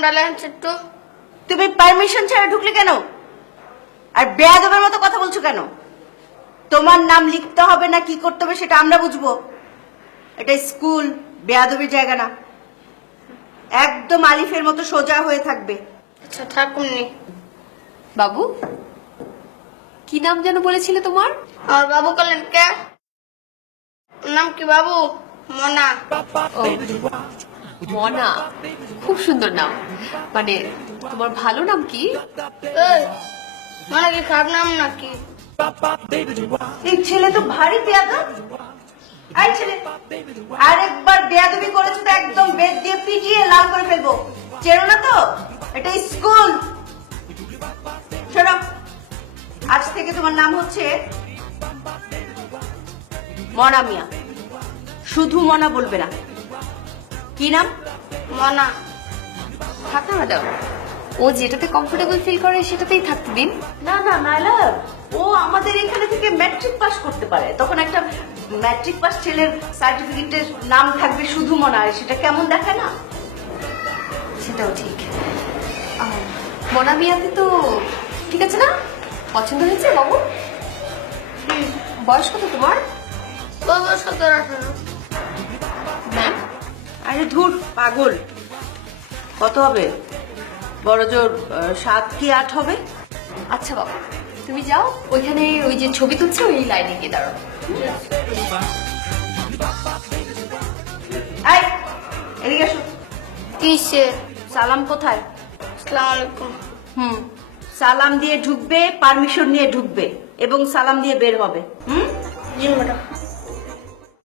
নামটা লেখেন একটু। তুমি পারমিশন ছাড়া ঢুকলে কেন? আর বেয়াদবের মতো কথা বলছো কেন? তোমার নাম লিখতে হবে না কি করতে হবে সেটা আমরা বুঝবো। এটা স্কুল, বেয়াদবির জায়গা না। একদম আলিফের মতো সোজা হয়ে থাকবে। আচ্ছা থাকুননি। বাবু, কি নাম যেন বলেছিলে তোমার? আমার বাবু কালেন কে? নাম কি বাবু? মনা। ও, মনা, খুব সুন্দর নাম। মানে তোমার ভালো নাম কি? এই, মনা কি খারাপ নাম নাকি? এই ছেলে তো ভারী বেয়াদব। এই ছেলে, আরেকবার বেয়াদবি করেছো তো একদম বেদ দিয়ে পিটিয়ে লাল করে ফেলবো। চেনো না তো? এটা স্কুল। শোনো, আজ থেকে তোমার নাম হচ্ছে মনা মিয়া। শুধু মনা বলবে না। কি নাম? মনা। থাক না ম্যাডাম, ও যেটাতে কমফোর্টেবল ফিল করে সেটাতেই থাকতে দিন। না না ম্যাডাম, ও আমাদের এখানে থেকে ম্যাট্রিক পাস করতে পারে। তখন একটা ম্যাট্রিক পাস ছেলের সার্টিফিকেটের নাম থাকবে শুধু মনা, আর সেটা কেমন দেখায় না? সেটাও ঠিক। মনা মিয়াতে তো ঠিক আছে না? পছন্দ হয়েছে বাবু? বয়স কত তোমার? বাবু 17-18। ম্যাম, আরে ধুর পাগল, কত হবে? বড় জোর 7 কি 8 হবে। আচ্ছা বাবু, তুমি যাও, ওইখানে ওই যে ছবি তুলছে ওই লাইনে গিয়ে দাঁড়াও। এই, এদিকে এসো। কিসে? সালাম কোথায়? আসসালামু আলাইকুম। সালাম দিয়ে ঢুকবে, পারমিশন নিয়ে ঢুকবে এবং সালাম দিয়ে বের হবে। জি ম্যাডাম।